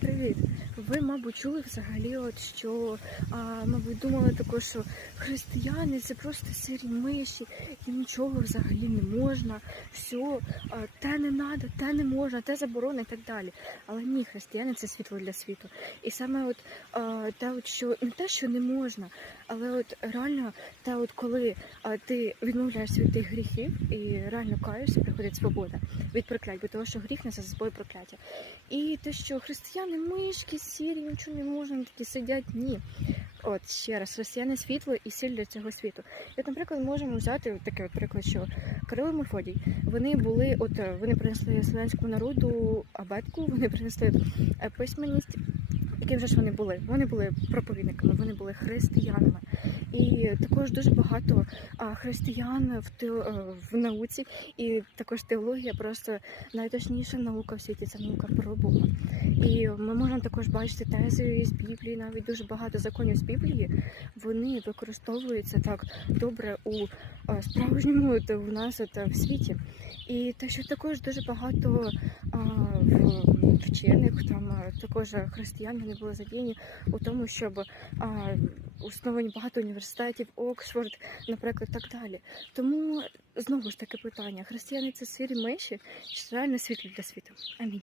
Привіт! Ви, мабуть, чули взагалі, от що, а, мабуть, думали також, що християни це просто сирі миші, і нічого взагалі не можна, все, а, те не треба, те не можна, те заборонено і так далі. Але ні, християни це світло для світу. І саме от а, те, от, що не те, що не можна, але от реально те, от коли а, ти відмовляєшся від тих гріхів і реально каєшся, приходить свобода від проклять, бо того, що гріх несе за собою прокляття. І те, що християни мишки, сірі, нічого не можна, такі сидять, ні. От ще раз, росіяни світло і сіль для цього світу. І, наприклад, можемо взяти такий от приклад, що Кирило Мефодій, вони були, от вони принесли слов'янському народу абетку, вони принесли е, письменність. Яким же ж вони були? Вони були проповідниками, вони були християнами. І також дуже багато християн в, те, в науці, і також теологія просто найточніша наука в світі це наука про Бога. І ми можемо також бачити тези з Біблії, навіть дуже багато законів з Біблії, вони використовуються так добре у е, справжньому от, у нас от, в світі. І те, що також дуже багато а, в- вчених, там також християн вони були задіяні у тому, щоб а, усновані багато університетів, Оксфорд, наприклад, так далі. Тому знову ж таке питання: християни це сирі миші, чи реально світло для світу? Амінь.